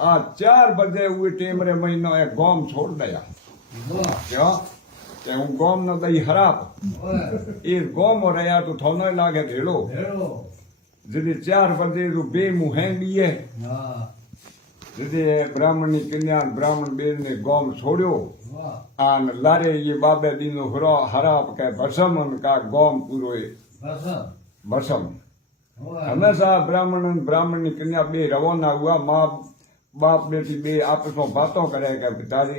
आ 4 बजे हुए टेम रे महीनो एक गांव छोड़ दिया क्यों કે હું ગોમ નો દઈ હરાપ એ ગોમ રહ્યા તો થોનો લાગે ઢેલો જેથી 4 બજે તો બે મુહે દીએ જેથી બ્રાહ્મણ ની કન્યા બ્રાહ્મણ બેન ને ગોમ છોડ્યો આન લારે ये બાબે દીનો હરાપ કે ભસમ કા ગોમ પૂરો ભસમ હંમેશા બ્રાહ્મણ ની કન્યા બે રવાના हुआ माँ बाप बेटी बे आपस में बातों करे कि पिताजी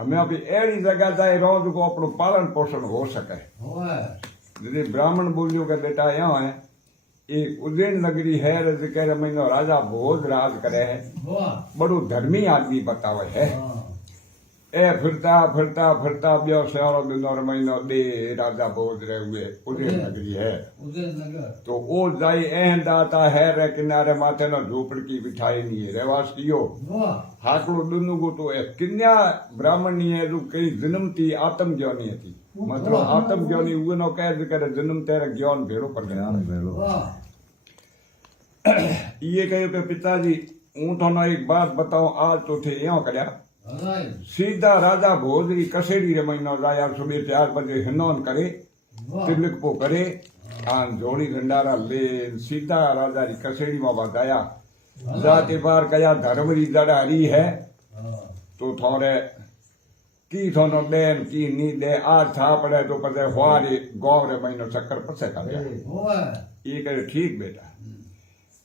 हमें अभी ऐसी जगह जाए रोज को अपनो पालन पोषण हो सके यदि ब्राह्मण बोलियो के बेटा यहाँ है एक उज्जैन नगरी है कह महीनो राजा भोज राज करे है बड़ो धर्मी आदमी बतावे है ए फिरता फिरता फिरता ब्यो शहरो दिनों महीनो दे राजा भोज रहे हुए उज्जैन नगरी है तो वो जाई एहन दाता है रे किनारे माथे नो झोपड़की बिठाई नहीं है रहवास कियो हाकड़ो दुनु को तो एक किन्या ब्राह्मणी है जो कई जन्म थी आत्म ज्ञानी थी मतलब आत्म ज्ञानी हुए नो कह करे जन्म तेरे ज्ञान भेड़ो पर गया ये कहो के पिताजी हूं थानो एक बात बताऊं आज तो थे यो करया सीधा राजा भोजरी कसेड़ी रे महीनो जाया सुबह 4 बजे हिनोन करे तिलक पो करे आन जोड़ी भंडारा ले सीधा राजा री कसेड़ी में बजाया जाते बार कया धर्मरी जड़ारी है तो थोड़े की थोनो देन की नी दे आज था पड़े तो पते हुआरी गांव रे महीनो चक्कर पसे करे ये करे ठीक बेटा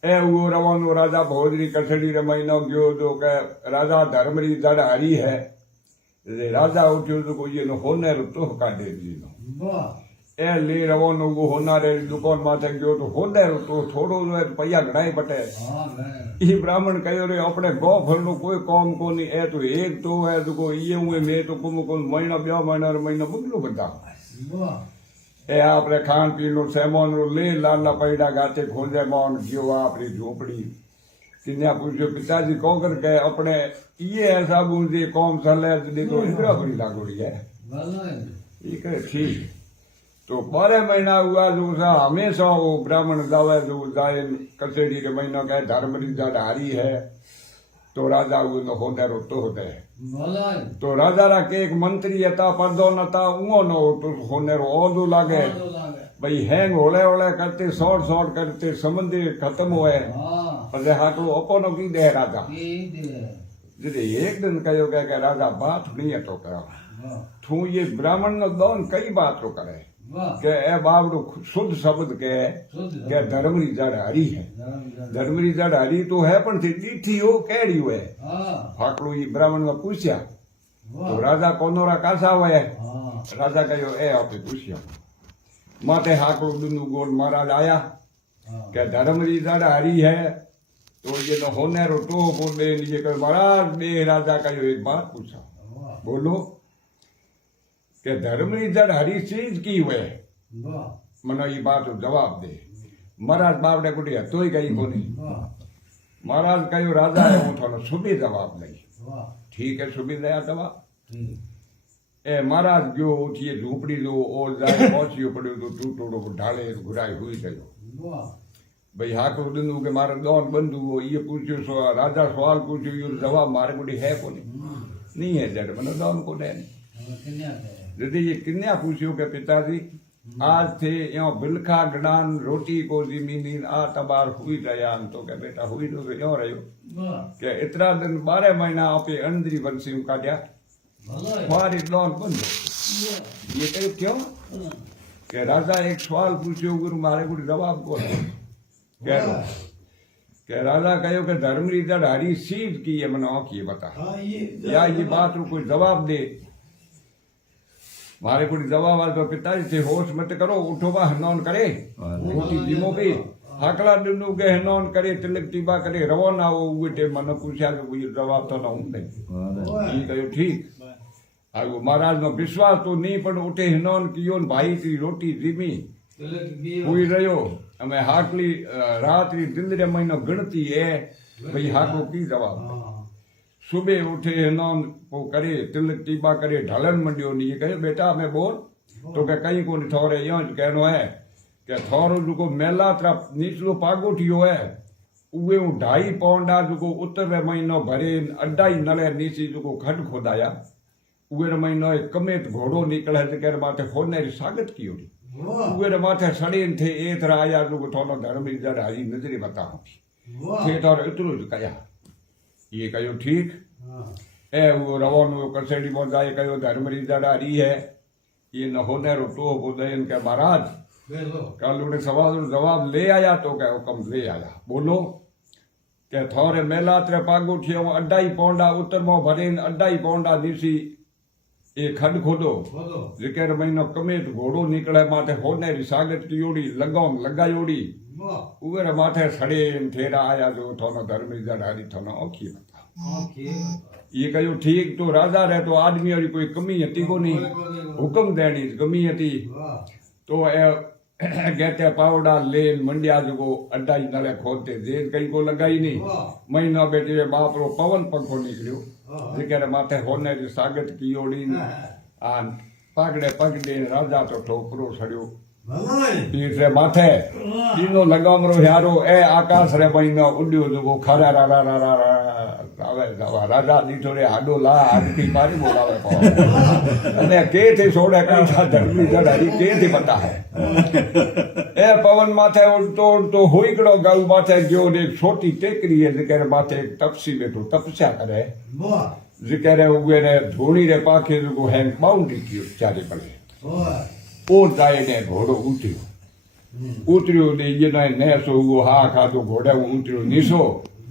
ए वो रवानो राजा भोजरी कसेड़ी रे महीनो गयो जो के राजा धर्मरी जड़ हरी है राजा उठ्यो तो कोई नो होने तो काढे दीनो ए ले रवानो वो होना रे दुकान माथे गयो तो होने तो थोड़ो जो पैया घणाई पटे ई ब्राह्मण कहो रे अपने गौ भर नो कोई काम को नहीं ए तो एक तो है तो ये हुए मैं तो कुम महीना ब्या महीनो बगलो बता ए आपने खान पीन नो सेमोन रो ले लाला पैडा गाते खोजे मौन गयो आपरी झोपड़ी किन्या पूछो पिताजी कौन कर के अपने ये ऐसा बूंदी कौम सले देखो इंद्रा बड़ी लागोड़ी है ये करे ठीक तो 12 महीना हुआ जो सा हमेशा वो ब्राह्मण जावे जो जाए कचेड़ी के महीना का धर्मरी जारी है तो राजा वो होते रोतो होते तो राजा रा के एक मंत्री था पर्दो नता उंगो न तो होने रो ओदू लागे भाई हैंग होले होले करते शॉर्ट करते संबंधी खत्म हुए पर हाटो अपनो की दे राजा जे एक दिन कहो के राजा बात नहीं तो करा तू ये ब्राह्मण नो दोन कई बात तो करे के ए बाबड़ो शुद्ध शब्द के धर्मरी जड़ हरी है धर्मरी जड़ हरी तो है पण थी दीठी हो केड़ी हुए फाकड़ो ये ब्राह्मण में पूछया तो राजा कोनोरा कासा हुए राजा कहो ए आपे पूछया माते हाकड़ो दुनु गोल महाराज आया के धर्मरी जड़ हरी है तो ये तो होने रो तो बोले ये कहो महाराज दे राजा कहो एक बात पूछा बोलो के धर्मनी जड़ हरी चीज की हुए मनो ये बात जवाब दे महाराज बाप ने कुटी तो ही कही कोनी महाराज कहो राजा है वो थोड़ा सुबह जवाब नहीं ठीक है सुबह दया जवाब ए महाराज जो उठिए झूपड़ी जो और जाए पहुंचियो पड़ो तो टूटोड़ो ढाले घुराई हुई गयो भाई हाँ तो दिन के मारे दोन बंधु हो ये पूछो सो राजा सवाल पूछो ये जवाब मारे कुटी है कोनी नहीं है जड़ मनो दोन को दे यदि ये किन्या पूछियो के पिताजी आज थे यो बिलखा गडान रोटी को जिमीनी आ तबार हुई रहा तो के बेटा हुई तो यो रहो के इतना दिन 12 महीना आपे अंदरी बंसी काटिया हमारी लोन बंद ये कहो क्यों के राजा एक सवाल पूछियो गुरु मारे को जवाब को कह दो के राजा कहो के धर्मरी जड़ हरी सीध की ये मनो की बता या ये बात रो कोई जवाब दे मारे को जवाब आ तो पिताजी थे होश मत करो उठो बा हनौन करे रोटी जीमो भी हाकला दुनु के हनौन करे तिलक टीबा करे रवाना हो उठे मन पूछा के ये जवाब तो ना हूं ये कहो ठीक आगो महाराज नो विश्वास तो नहीं पण उठे हनौन कियो भाई की रोटी जीमी हुई रहो हमें हाकली रात री दिन रे महीनो गणती है भाई हाको की जवाब सुबह उठे हनौन वो करे तिलक टीबा करे ढलन मंडियो नहीं कहे बेटा मैं बोल तो क्या कहीं को थोड़े यो कहनो है कि थोड़ो जो मेला तरफ नीचलो पागो ठियो है उहे 2.5 पौंडा जो उतर महीनो भरे 2.5 नले नीची जो खड खोदाया उहे महीनो एक कमेत घोड़ो निकले जकर माथे होने सागत की होरी उहे माथे सड़ेन थे एथरा आया जो थोनो धर्म इधर हारी नजरे बताओ थे तो इतरो ज कया ये कयो ठीक ए वो रवानो कसेड़ी मो जाए कयो धर्म इधर हारी है ये न होने रो तो बोदेन के महाराज कल उन्हें सवाल जवाब ले आया तो क्या हुक्म ले आया बोलो के थोरे मेला त्रे पागो ठियो 2.5 पौंडा उतर मो भरेन 2.5 पौंडा दिसी ए खड खोदो जिकेर महीनो कमेत घोड़ो निकले माथे होने री सागत कियोड़ी लगाम लगायोड़ी उगर माथे सड़ेन थेरा आया जो थोनो धर्म इधर हारी थोनो औखी बता ये कयो ठीक तो राजा रहे तो आदमी और कोई कमी हती को नहीं हुक्म देनी कमी हती तो कहते पावड़ा लेन मंडिया जो 2.5 नले खोदते जेल कई को लगाई नहीं महीना बेटे बाप रो पवन पंखो निकलियो जेकर माथे होने जी सागत कियोड़ी आ पागड़े पगड़े राजा तो ठोकरो सड़ियो तीसरे माथे तीनो लगाम रो यारो ए आकाश रे महीनो उड्यो जो खरा रा रा रा रा आवे जावा राजा दीठो रे हाडो ला आदमी मारी बोलावे पाव अने के थे छोड़े कई था धर्मी जड़ारी के थे पता है ए पवन माथे उल्टो उल्टो होईकड़ो गाऊ माथे जो एक छोटी टेकरी है जिकर माथे एक तपसी बैठो तपस्या करे जिकर उगे रे धोनी रे पाखे जो हैंग बाउंड्री की चारे पड़े ओ जाए ने घोड़ो उतरियो ने ये ने सो वो हा खा तो घोड़े उतरियो निसो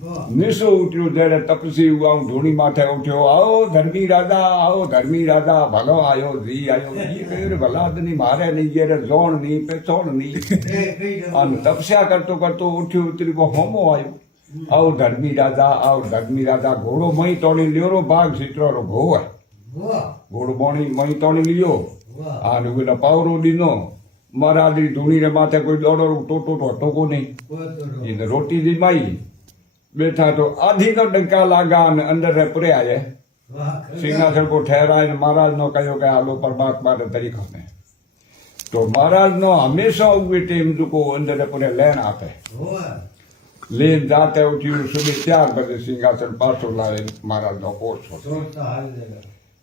उतरियो जड़े तपसी हुआ धोनी माथे उठ्यो आओ धर्मी राजा भलो आयो जी आयो ये भला आदमी मारे नहीं ये जोन नहीं पेछोड़ नहीं अन तपस्या करतो करतो उठ्यो उतरी वो होमो आयो आओ धर्मी राजा घोड़ो मई तोड़ी लियो बाघ सिटरो रो घो है घोड़ो बोणी मई तोड़ी लियो आने उगला पावरो दीनो महाराज री धूनी रे माथे कोई दौड़ो टोटो तो हटो को नहीं इन रोटी दी माई बैठा तो आधी तो डंका लागा ने अंदर रे पुरे आए सिंहासन को ठहराए महाराज नो कहो के आलो परमात्मा रे तरीका में तो महाराज नो हमेशा उगे टेम को अंदर रे पुरे लेन आते लेन जाते उठी सुबह 4 बजे सिंहासन पासो लाए महाराज नो पोछो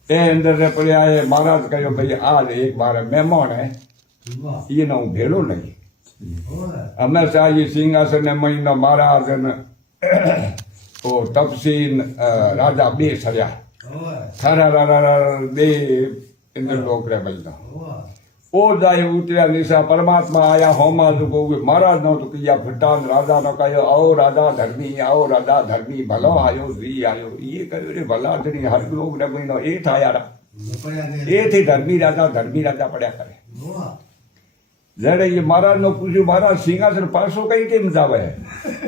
ए अंदर रे पड़े आए महाराज कहो भाई आज एक बार मेहमान है ये ना भेड़ो नहीं हमेशा ये सिंहासन ने महीना महाराज ओ तपसीन राजा बे सरिया थारा दे इंद्र लोक रे बजना ओ जाए उतरिया निशा परमात्मा आया होमा जो महाराज नो तो किया फटान राजा नो कहो आओ राजा धर्मी भलो आयो जी आयो ये कहो रे भला जनी हर लोग रे महीनो ए था यार ए थे धर्मी राजा पड़या करे जड़े ये महाराज नो पूछो महाराज सिंहासन पासो कई टेम जावे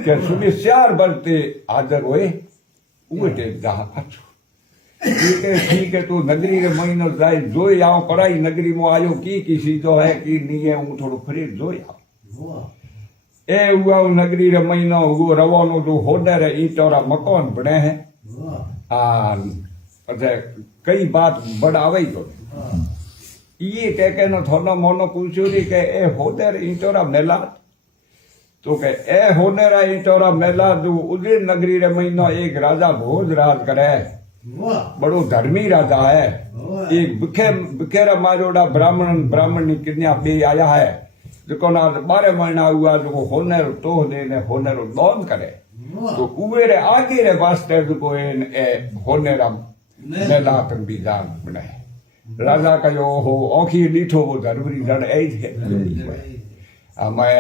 के सुबह 4 बजते हाजर होए उहे टेम जा पाछो ठीक है तू नगरी के महीनो जाए जोई आओ पढ़ाई नगरी में आयो की सीधो है की नहीं है हूँ थोड़ो फ्री जोई आओ ए हुआ नगरी रे महीनो वो रवानो जो होडे रे ईटोरा मकान बने हैं अच्छा कई बात बढ़ावे तो ये कह नो थोड़ा मोनो पूछो री के ए होडे रे ईटोरा मेला तो के ए होडे रे ईटोरा मेला जो उदय नगरी रे महीनो एक राजा भोज राज करे बड़ो धर्मी राजा है एक बिखेरा मारोड़ा ब्राह्मण कन्या बे आया है जो ना 12 महीना हुआ जो होनेरो तो देने होनेरो दान करे तो उवे रे आगे रे वास्ते जो होनेरा मेला तन भी जान बनाए राजा कहो हो औखी लीठो वो धर्मी जड़ ऐ मैं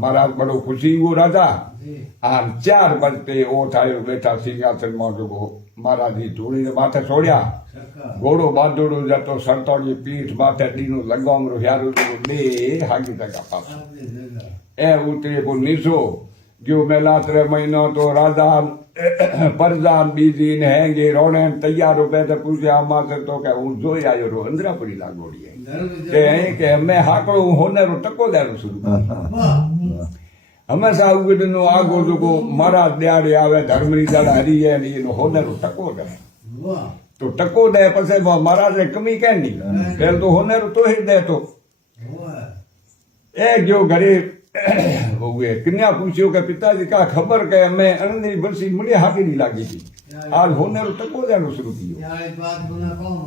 महाराज बड़ो खुशी वो राजा 4 बजते ओ थायो बैठा सिंहासन में जो महाराज जी धूड़ी ने माथे छोड़िया घोड़ो बांधोड़ो जतो संतोड़ी पीठ माथे दीनो लगाम रो यारो बे हागी जगह पास ए उतरे को निसो जो मेलात रे महीनो तो राजा परजान बीजी ने हैंगे रोने तैयार हो बैठे पूछे आमा से तो क्या हूँ जोई आयो रो अंदरा पड़ी लागोड़ी है के मैं हाकड़ो होने रो टको देरो शुरू हमेशा उगे दिनो आगो जो महाराज दयाड़े आवे धर्मरी दड़ हरी है नी नो होने रो टको दे तो टको दे पसे महाराज ने कमी कहनी पहले तो होने रो तो ही दे तो ए जो घरे उहे कन्या पूछ्यो के पिताजी का खबर के मैं अनंदी बरसी मुड़े हाकी नहीं लागी थी आज होने रो टको जानो शुरू कियो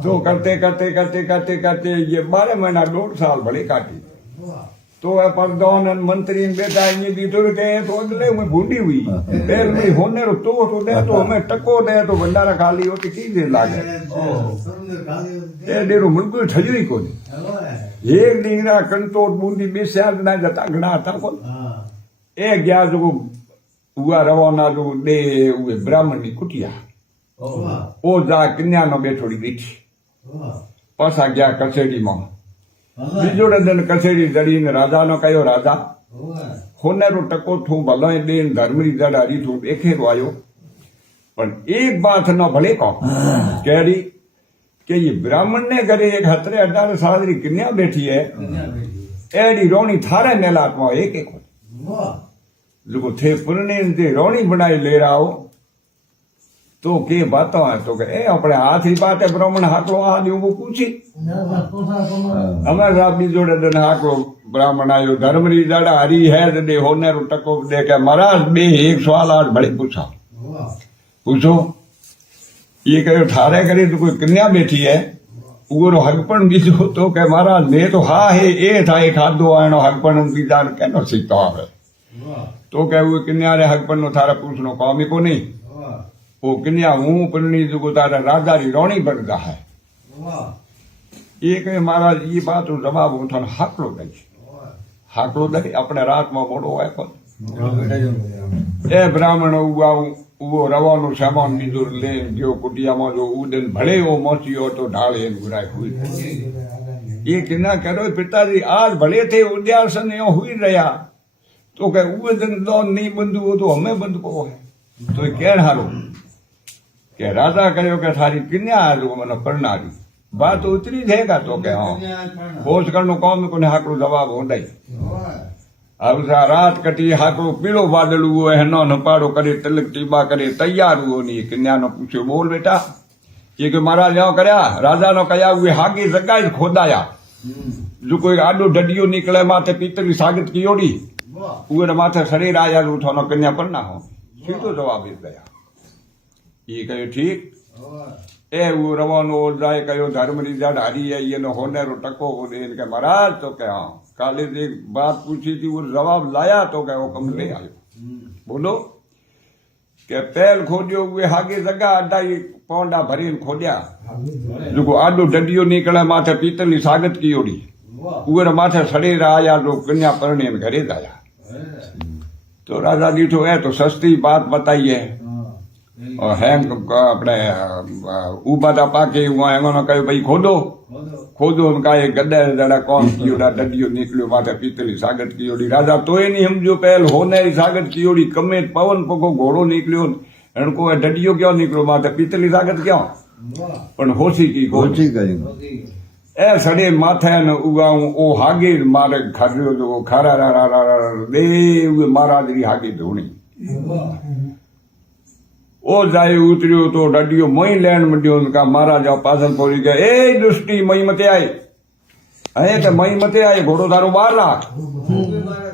तो करते करते करते करते करते ये 12 महीना 2 साल भले काटी तो प्रधान मंत्री बेटा ये दी तो के तो अगले में भूंडी हुई पहले में होने रो तो दे तो हमें टको दे तो भंडारा खाली होती की दे लागे ए डेरो मुनको ठजरी को एक दिन ना कंटोट बूंदी बेस्या ना जता घड़ा था को ए गया जो हुआ रवाना जो दे हुए ब्राह्मण की कुटिया ओ जा कन्या नो बेठोड़ी बैठी पासा गया कचेरी में बीजो दिन कचेरी जड़ी ने राजा नो कहो राजा होने रो टको थू भलो देन धर्मरी जड़ारी थू देखे रो आयो पण एक बात न भले को केरी के ये ब्राह्मण ने घरे एक 18 साल री कन्या बैठी है एडी रोणी थारे मेलात्मा एक एक जो थे पुरने दे रोणी बनाई ले रहा हो तो के बातों है तो के अपने हाथ ही बात है ब्राह्मण हाकलो आ दी वो पूछी हमारे साहब बीजो दिन हाकलो ब्राह्मण आयो धर्मरी जड़ा हरी है दे होने रो टको दे के महाराज बे एक सवाल आज बड़े पूछो ये कहो थारे करे तो कोई कन्या बैठी है वो हकपण बीजो तो के महाराज मैं तो हा है ए था एक खादो आनो हकपण बीजा केनो सीखतो आवे तो के वो कन्या रे हकपण नो थारा पूछनो काम को नहीं वो कन्या हूँ परणी जो तारा राजा री रोणी बनता है ये कहे महाराज ये बात जवाब हूँ थाने हाकलो दई अपने रात में मोड़ो है को ए ब्राह्मण हुआ वो रवानो सामान बीजो ले गयो कुटिया में जो उदन भले वो मोचियो तो ढाले गुराई हुई ये किना करो पिताजी आज भले थे उद्यासन यो हुई रहा तो कहे उदन दो नहीं बंधु हो तो हमें बंध को है तो केण हारो के राजा कहो के थारी कन्या आज मन परनारी बात उतरी देगा तो के हाँ बोझ करनो कौम को हाकड़ो जवाब हो दई अब रात कटी हाकड़ो पीड़ो बादल हुओ है नो नपाड़ो करे तिलक टीबा करे तैयार हुओ नहीं कन्या नो पूछो बोल बेटा ये के महाराज यो करया राजा नो कया हुए हागी जगाई खोदाया जो कोई आडो डडियो निकले माथे पीतली सागत की ओड़ी उरे माथे शरीर आया जो थानो कन्या पर ना हो सीधो जवाब दे गया ये कहो ठीक ए वो रवानो जाए कहो धर्मरी जड़ हरी है ये नो होने रो टको हो दे इनके महाराज तो क्या काले से बात पूछी थी वो जवाब लाया तो क्या वो कम ले आयो बोलो के पहल खोदियो हुए हागे जगह अड्डाई पौंडा भरीन खोदिया जो आडो डंडियो निकले माथे पीतली सागत की ओड़ी उरे माथे शरीर आया जो कन्या परणे घरे जाया तो राजा दीठो है तो सस्ती बात बताई है और हैंग अपने ऊबादा पाके हुआ है कहो भाई खोदो उनका एक गड्ढा जड़ा कौन की ओड़ा डडियो निकलियो माथे पीतली सागत की ओड़ी राजा तो नहीं समझो पहल होने सागत की ओड़ी कमे पवन पको घोड़ो निकलियो इनको डडियो क्यों निकलो माथे पीतली सागत क्यों पण होशी की ए सड़े माथे न उगाऊं ओ हागे मारे खारियो जो खारा दे महाराज री हागे धोनी ओ जाए उतरियो तो डडियो मई लैंड मंडियो उनका महाराजा पासन पड़ी गए ए दुष्टी मई मते आई अरे तो मई मते आई घोड़ो थारो 12 लाख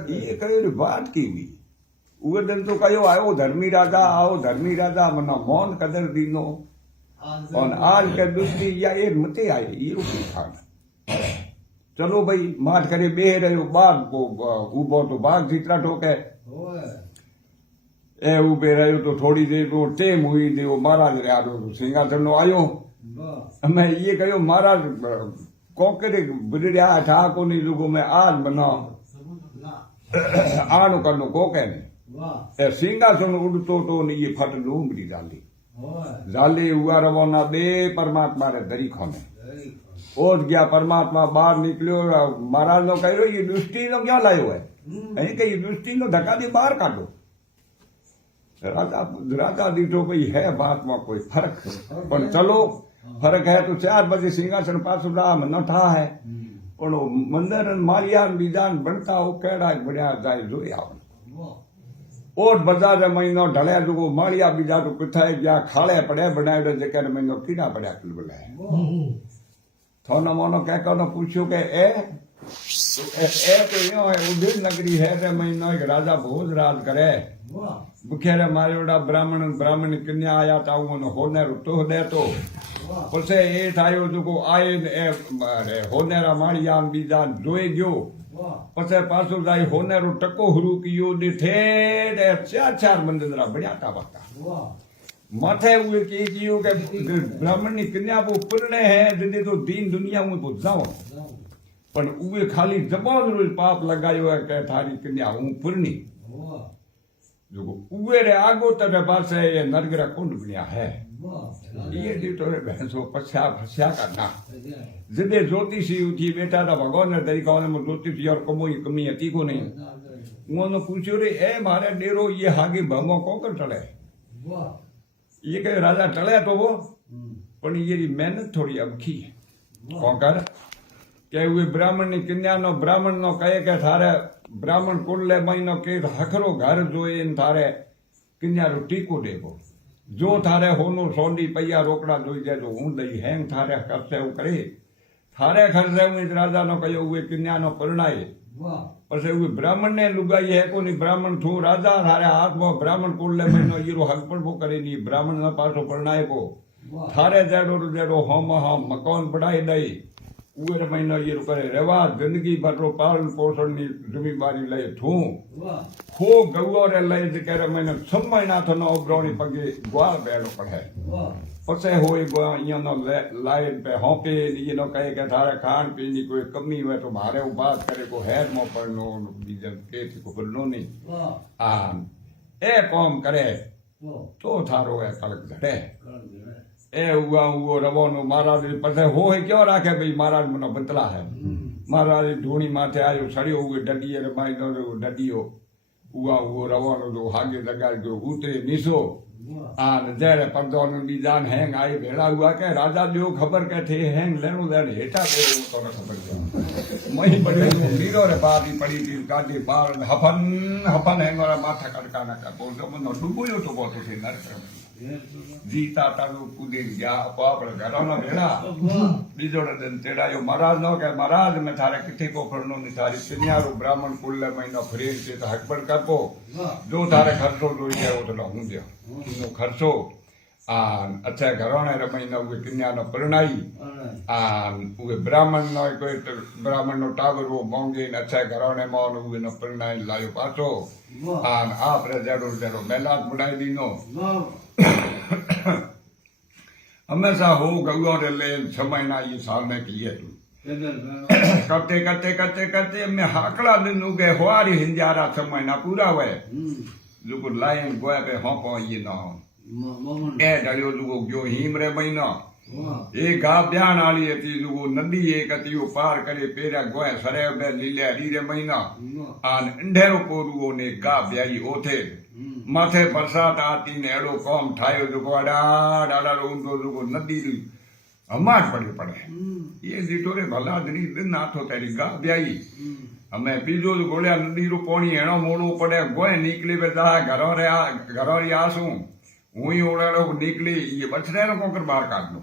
ये कहो बात की भी उहे दिन तो कहो आयो धर्मी राजा आओ धर्मी राजा मना मौन कदर दीनो और आज के दुष्टी या ये मते आई ये रुकी था चलो भाई मार करे बे रहो बाघ को उबो तो बाघ जीतरा ठोके ए उबे रहो तो थोड़ी देर तो टेम हुई थी वो महाराज रहा तो सिंहासन नो आयो मैं ये कहो महाराज कोकरे बुढ़िया था को नहीं लोगों में आज बना आनो करनो कोके ने ए सिंहासन उड़तो तो नहीं ये फट लूंगरी जाली हुआ रवाना दे परमात्मा रे दरी खाने और गया परमात्मा बाहर निकलियो महाराज नो कहो ये दुष्टि नो क्या लायो है कहीं कहीं दुष्टि नो धक्का दी बाहर काटो राजा दीठो भाई है बात में कोई फर्क पर चलो फर्क है तो 4 बजे सिंहासन पास न था है पर मंदिर मारिया बीजान बनता हो केड़ा बढ़िया जाए जो और बाजार महीनो ढलिया जो मारिया बीजा तो किथे गया खाले पड़े बनाए जगह महीनो कीड़ा पड़ा किलबला है थोनो मोनो कह पूछो के ए એ તો યો ઉધેર નગરી હે રે મહિનો એક રાજા ભોજ રાજ કરે બુખેરે માર્યોડા બ્રાહ્મણ કન્યા આયા તા હું હોનેર તો દેતો પછી એ થાયો જો આય એ હોનેરા માળિયા બીજા જોઈ ગયો પછી પાછું જાય હોનેરો ટકો હુરુ કયો દે ઠેર ચાર મંદિરા બન્યા તા બતા माथे हुए की कियो के ब्राह्मण ની કન્યા બહુ પૂર્ણ હે જદી તો દીન દુનિયા હું પૂછાઉં પણ ઉવે ખાલી જબાન રોજ પાપ લગાયો હે કે થારી કન્યા હું પૂર્ણી જો ઉવે રે આગો તને પાસે એ નરગરા કુંડ બન્યા હે ये दी तो भैंसो फस्या करना जिदे ज्योतिषी उठी बैठा था भगवान ने तरीका में ज्योतिषी और कमी हती को नहीं उन्होंने पूछो रे ए मारे डेरो ये हागे भंगो कोकर चले ये कहे राजा टले तो वो पर ये मेहनत थोड़ी अबखी कोकर के हुए ब्राह्मण ની કન્યા નો બ્રાહ્મણ નો કહે કે થારે બ્રાહ્મણ કુંડલે મહિનો કે હખરો ઘર જોઈ ને થારે કન્યા રો ટીકો દેવો જો થારે હોનું સોંડી પૈયા રોકડા જોઈ જાય તો હું દઈ હેંગ થારે ખર્ચે એવું કરી થારે ખર્ચે હું રાજા નો કહ્યો હુए કન્યા નો પરણાય પછી એવું બ્રાહ્મણ ને લુગાઈ હે કોની બ્રાહ્મણ થું રાજા થારે હાથમાં બ્રાહ્મણ કુંડલે મહિનો ઈરો હક પણ બો કરે ની બ્રાહ્મણ ના પાછો પરણાય કો થારે જેડો હોમ મકાન પડાઈ દઈ ઉરે મહિનો ઈરો કરે રેવા જિંદગી ભરો પાલન પોષણ ની જમીનદારી લઈ થું ખો ગૌરે લઈ જ કરે મને સમય ના થનો ઓબ્રોણી પગે ગ્વાલ બેડો પડે પછી હોય ગો અહીંયાનો લાઈન પે હોપે એનો કહે કે તારે ખાણ પીની કોઈ કમી હોય તો મારે બાત કરે કો હેર મો પડનો બીજા કે કો બોલનો નહીં આ એ કોમ કરે તો થારો એ કલક ઘટે એ ઉવો રવાનો મહારાજ પછી હોય ક્યો રાખે ભાઈ મહારાજ મને બતલા હે મહારાજ ધૂણી માથે આવ્યો સડ્યો ઉવે ડડીએ રમાઈ દો ડડીઓ ઉવો રવાનો જો હાગે લગાડ ગયો ઉતરે નીસો આ જ્યારે પડદોનું બીજાન હેંગ આવી ભેળા હુआ કે રાજા જો ખબર કે થે હેંગ લેણું લેણ હેઠા ગયો તો ખબર છે મહી પડ્યો મીરો રે બારી પડી દી કાજી બાર હફન હેંગોરા માથા કડકા ના કા બોલ મનો ડૂબોયો તો બોતો છે નરક જીતા તાલુ કુદી ગયા પાપડ ઘરાના ભેળા બીજો દન તેડાયો મહારાજ નો કે મહારાજ મેં થારે કિથી કો ફરનો ની થારી કન્યારો બ્રાહ્મણ કુલ્લે મહિનો ફરેલ છે તો હકબડ કરપો જો તારે ખર્ચો જોઈ જાય તો હું દે નો ખર્ચો આ અચ્છા ઘરાણે રે મહિનો ઉગે કન્યાનો પરણાઈ આ ઉગે બ્રાહ્મણ નો કોઈ બ્રાહ્મણ નો ટાબરો મોંગે ને અચ્છા ઘરાણે માં ઉગે નો પરણાઈ લાયો પાછો આ આપણે જેડો મેલાત બડાઈ દીનો हमेशा हो गौर ले समय ना ये साल में किए तू करते करते करते करते मैं हाकड़ा दिन उगे हुआरी हिंजारा समय ना पूरा हुए जो कुछ लाइन गोया पे हाँ ये ना ए डलियो जो जो हिम रे महीना એ ગા બ્યાન આલી હતી જો નદી એક હતી પાર કરે પેરા ગોય સરે બે લીલે રીરે મહિના આન અંધેરો પોરુઓ ને ગા બ્યાઈ ઓથે માથે વરસાદ આતી ને એડો કોમ થાયો જો ગોડા ડાડા ઊંડો જો નદી હમાર પડે એ દીટો રે ભલા દની દિન આથો તારી ગા બ્યાઈ અમે બીજો ગોળ્યા નદી રો પાણી એનો મોડું પડે ગોય નીકળી બે જા ઘરોરી આસું હું ઓળાડો નીકળી એ બછડે નો કોકર બહાર કાઢનો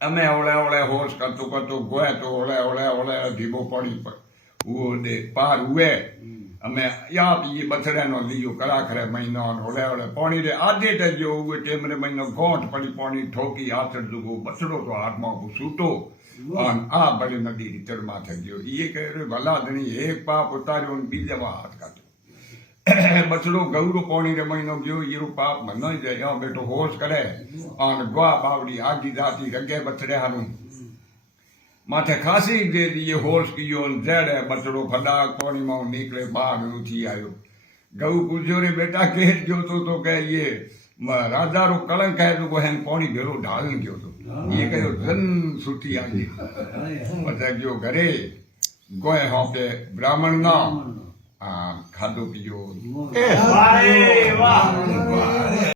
અમે ઓળે હોશ કરતો ગોય તો ઓળે ધીબો પડી वो दे पार हुए અમે યાદ ये बछड़े नो लियो करा करे महीनो ओले पानी रे आधे टे जो हुए टेम रे महीनो गोंठ पड़ी पानी ठोकी आचड़ जो बछड़ो तो हाथ में को सूटो और आ बड़ी नदी चढ़ माथे गयो ये कह रे भला धनी एक पाप उतार्यो ने बीजे में हाथ काटो बछड़ो गौरो पानी रे महीनो गयो ये पाप मन न जाए या बेटो होश करे और गवा बावड़ी आगी जाती रगे बछड़े हारू माथे खांसी दे दिए होश कियो जेड़े बछड़ो फड़ा पानी में निकले बाहर उठी आयो गऊ पूछो रे बेटा के जो तो कह ये राजा रो कलंक है तो है पानी भेरो ढाल गयो तो ये कहो जन सुठी आई पता गयो घरे गोए होपे ब्राह्मण ना खाधो पियो वाह वाह